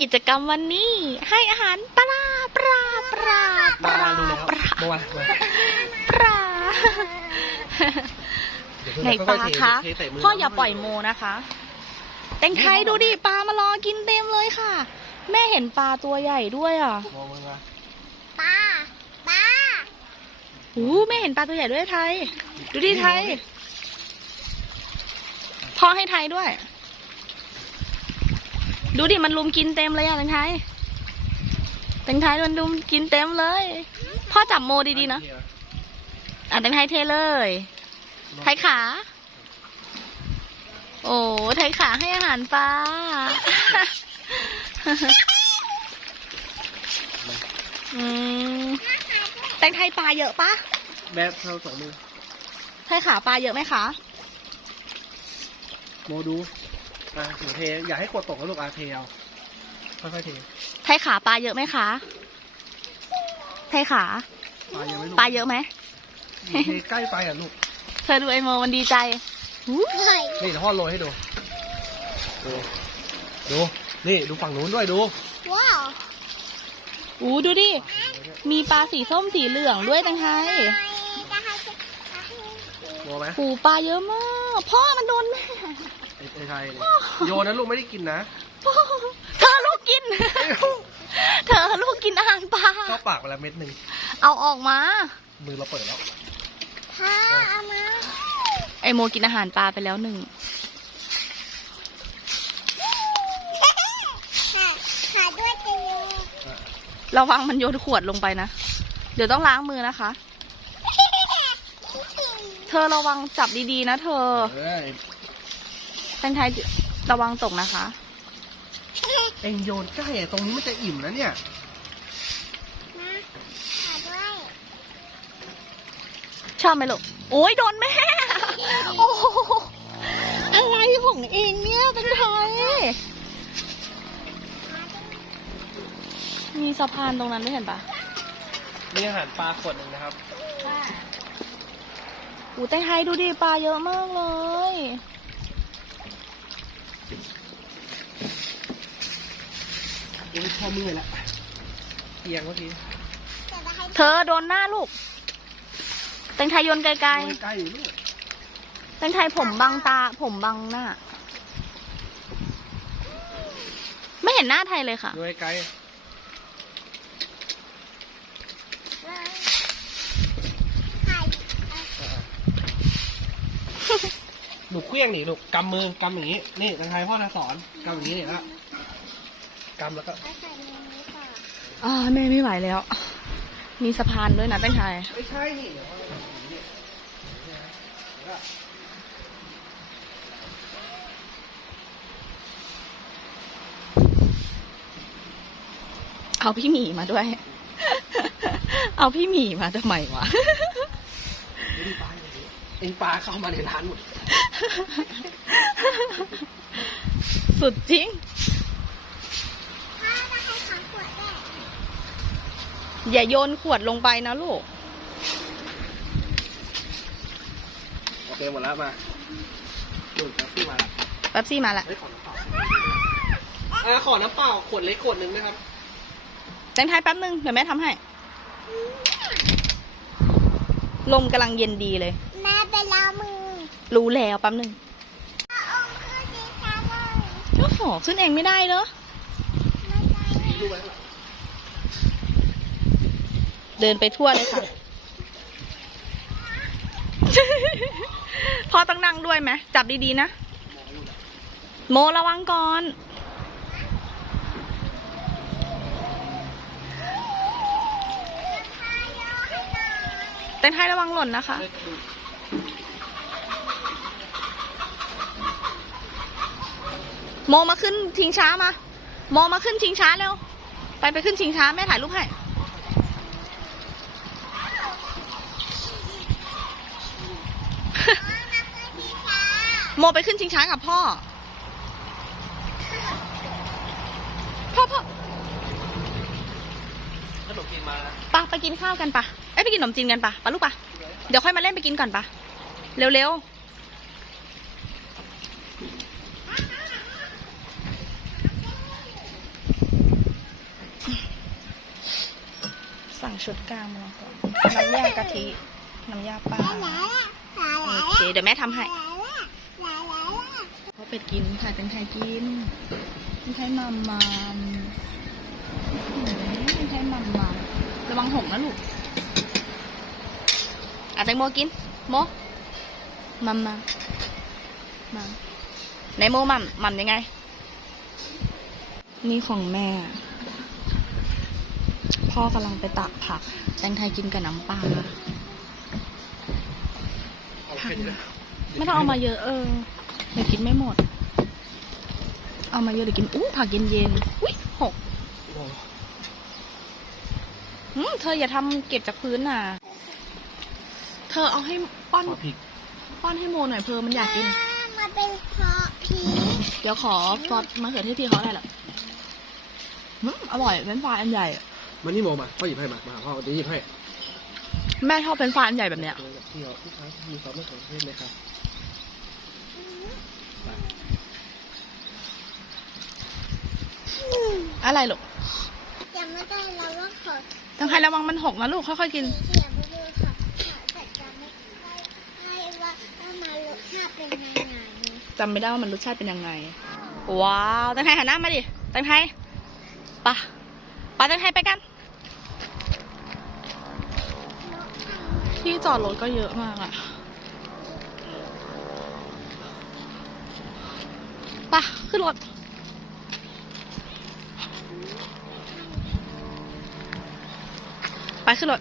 กิจกรรมวันนี้ ให้อาหารปลาปลาปลาปลาดูแล้วปลาปลาเดี๋ยวเพิ่งไหนปลาอยๆเทคะเทใส่มืพ่ออย่าปล่อยโมนะคะ แตงไทยดูดิปลามารอกินเต็มเลยค่ะ แม่เห็นปลาตัวใหญ่ด้วยอะมอปลาปลาอู้แม่เห็นปลาตัวใหญ่ด้วยไทย ดูดิไทยพ่อให้ไทยด้วย ดูดิมันลุมกินเต็มเลยอะแตงไทยแตงไทยมันลุมกินเต็มเลย พ่อจับโมดีๆนะอะแตงไทยเทเลย ไทยขา โอ้ไทยขาให้อาหารปลาอืมแตงไทยปลาเยอะปะแบบเท่าสองมือไทยขาปลาเยอะไหมคะ โมดู อะหนูเทอย่าให้ขวดตกนะลูกอาเทเอาค่อยๆเทไทยขาปลาเยอะไหมคะ ไทยขา ปลายังไม่ลูกปลาเยอะไหม หนูเทใกล้ไปอะลูก เธอดูไอโมมันดีใจอู้เฮ้ยนี่เดี๋ยวพ่อโรยให้ดู ดู ดู นี่ดูฝั่งนู้นด้วยดู ว้าวอู้ดูดิ มีปลาสีส้มสีเหลืองด้วยแตงไทยจะให้จะให้โมไหม หูปลาเยอะมาก พ่อมันโดนแม่ ไอ้ไอ้ไทยเนี่ยโยนนะลูกไม่ได้กินนะพ่อเธอลูกกิน เธอลูกกินอาหารปลาเข้าปากไปแล้วเม็ดหนึ่งเอาออกมา มือเราเปิดแล้วพ่อเอามาไอโมกินอาหารปลาไปแล้วหนึ่งขาขาด้วยจริงระวังมันโยนขวดลงไปนะ เดี๋ยวต้องล้างมือนะคะ เธอระวังจับดีๆนะเธอ เอ้ยแต งไทยระวังตกนะคะ เอ็งโยนใกล้อะตรงนี้มันจะอิ่มนะเนี่ยมาขาด้วยชอบไหมลูกโอ้ยโดนแม่ โอ้โหอะไรของเองเนี่ยแตงไทย มีสะพานตรงนั้นด้วยเห็นปะมีอาหารปลาขวดหนึ่งนะครับ อูแตงไทยดูดิปลาเยอะมากเลย ยังไม่พอมือละเอียงเมื่อกี้จะได้ให้เธอโดนหน้าลูกแตงไทยโยนไกลโยนใกล้อยู่ลูกๆแตงไทยผมบังตา ผมบังหน้า ไม่เห็นหน้าไทยเลยค่ะโยนไกลถ่ายหนูเคลี้ยงหนิลูกกำมือกำอย่างนี้ นี่ทางไทยพ่อจะสอนกำอย่างนี้เนี่ยแล้ว กำแล้วก็เอาใส่ในนี้ก่อนอ่าแม่ไม่ไหวแล้ว มีสะพานด้วยนะแตงไทยไม่ใช่นี่เดี๋ยวพ่อจะทำอย่างนี้เนี่ยแล้วก็เอาพี่หมีมาด้วย เอาพี่หมีมาทำไมวะไม่ได้ปลาอย่างนี้เอ็งปลาเข้ามาในร้านหมด สุดจริง พ่อจะให้ของขวดด้วย อย่าโยนขวดลงไปนะลูก โอเคหมดแล้วมาดูดครับที่มาแล้วแป๊บซี่มาละเฮ้ยขอน้ำเปล่าอ่าขอน้ำเปล่าขวดเล็กขวดหนึ่งนะครับแตงไทยแป๊บนึง เดี๋ยวแม่ทำให้ ลมกำลังเย็นดีเลย แม่ไปล้างมือรู้แล้วแป๊บนึงเอาคือสีฟ้าเลยโอ้โหขึ้นเองไม่ได้เนอะ ไม่ได้ ดูไว้ข้างหลัง เดินไปทั่วเลยค่ะ พ่อต้องนั่งด้วยไหมจับดีๆนะ โมระวังก่อน เต้นให้ระวังหล่นนะคะ โมมาขึ้นชิงช้ามา โมมาขึ้นชิงช้าเร็ว ไปไปขึ้นชิงช้าแม่ถ่ายรูปให้ โมไปขึ้นชิงช้ากับพ่อ พ่อพ่อขปไปกินข้าวกันปะเอ้ไปกินขนมจีนกันปะปะลูกปะเดี๋ยวค่อยมาเล่นไปกินก่อนปะเร็วๆสั่งชุดกลางมาก่อนน้ำยากะทิ น้ำยาปลา โอเคเดี๋ยวแม่ทำให้ลาลาลาลาเพราะเป็ดกินถ่ายเป็นไทยกินเป็นไทยมัมมัมอืมเป็นไทยมัมมัมระวังหกนะลูกอะแตงโมกินโมมัมมัมมัมไหนโมมัมมัมยังไง นี่ของแม่ พ่อกำลังไปตักผัก แตงไทยกินกับน้ำปลา เอาแค่นี้นะไม่ต้องเอามาเยอะเออเดี๋ยวกินไม่หมด เอามาเยอะเดี๋ยวกินอู้ผักเย็นๆอุ้ยหกโอ้อืมเธออย่าทำเก็บจากพื้นน่ะ เธอเอาให้ป้อนขอพริกป้อนให้โมหน่อยเพอมันอยากกิน มาเป็นเพราะพีเดี๋ยวขอซอสมะเขือเทศพี่เขาได้เหรออืมอร่อยเป็นฟรายอันใหญ่ มานี่โมมาพ่อหยิบให้มา มาพ่อเดี๋ยวหยิบให้ แม่ชอบเป็นฟรายอันใหญ่แบบเนี้ยเจอกับที่เราที่เขามีซอสมะเขือเทศไหมครับไปอะไรลูกจำไม่ได้แล้วว่าขอต้องให้ระวังมันหกนะลูกค่อยๆกิน เขียนไปดูค่ะแต่จำไม่ได้ให้ว่าว่ามารสชาติเป็นยังไงจำไม่ได้ว่ามันรสชาติเป็นยังไง ว้าวแตงไทยหันหน้ามาดิแตงไทยไปะปะแตงไทยไปกัน ที่จอดรถก็เยอะมากอะไปะขึ้นรถไปขึ้นรถ